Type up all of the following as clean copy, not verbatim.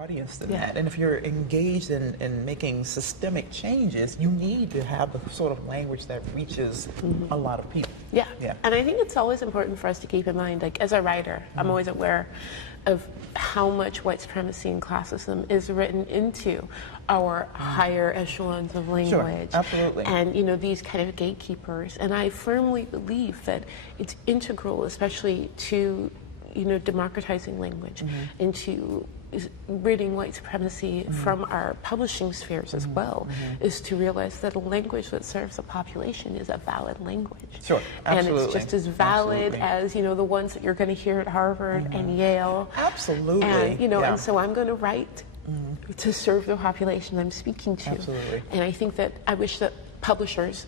audience than that. And if you're engaged in making systemic changes, you need to have the sort of language that reaches a lot of people. Yeah. And I think it's always important for us to keep in mind, like as a writer, I'm always aware of how much white supremacy and classism is written into our higher echelons of language. Sure, absolutely. And, you know, these kind of gatekeepers. And I firmly believe that it's integral, especially to, you know, democratizing language, into ridding white supremacy from our publishing spheres as well, is to realize that a language that serves a population is a valid language. Sure, absolutely. And it's just as valid as, you know, the ones that you're going to hear at Harvard and Yale. Absolutely. And, you know, and so I'm going to write to serve the population I'm speaking to. Absolutely. And I think that I wish that publishers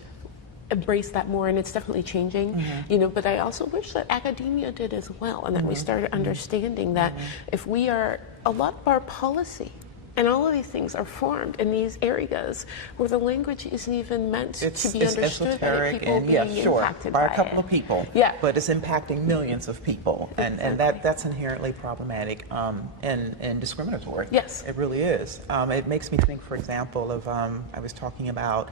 embrace that more, and it's definitely changing, you know, but I also wish that academia did as well, and that we started understanding that if we are, a lot of our policy and all of these things are formed in these areas where the language isn't even meant to be understood by people impacted by by a couple it. of people, but it's impacting millions of people, and that's inherently problematic and discriminatory. Yes. It really is. It makes me think, for example, of I was talking about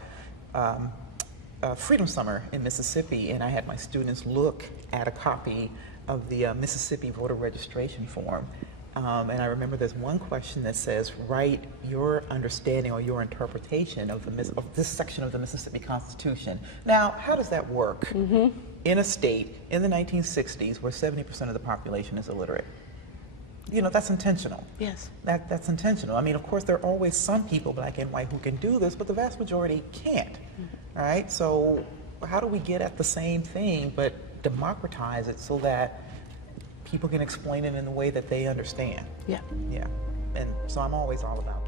Freedom Summer in Mississippi, and I had my students look at a copy of the Mississippi voter registration form. And I remember there's one question that says, write your understanding or your interpretation of this section of the Mississippi Constitution. Now, how does that work in a state in the 1960s where 70% of the population is illiterate? You know, that's intentional. Yes. That's intentional. I mean, of course, there are always some people, black and white, who can do this, but the vast majority can't. All right? So how do we get at the same thing but democratize it so that people can explain it in a way that they understand? Yeah. Yeah. And so I'm always all about that.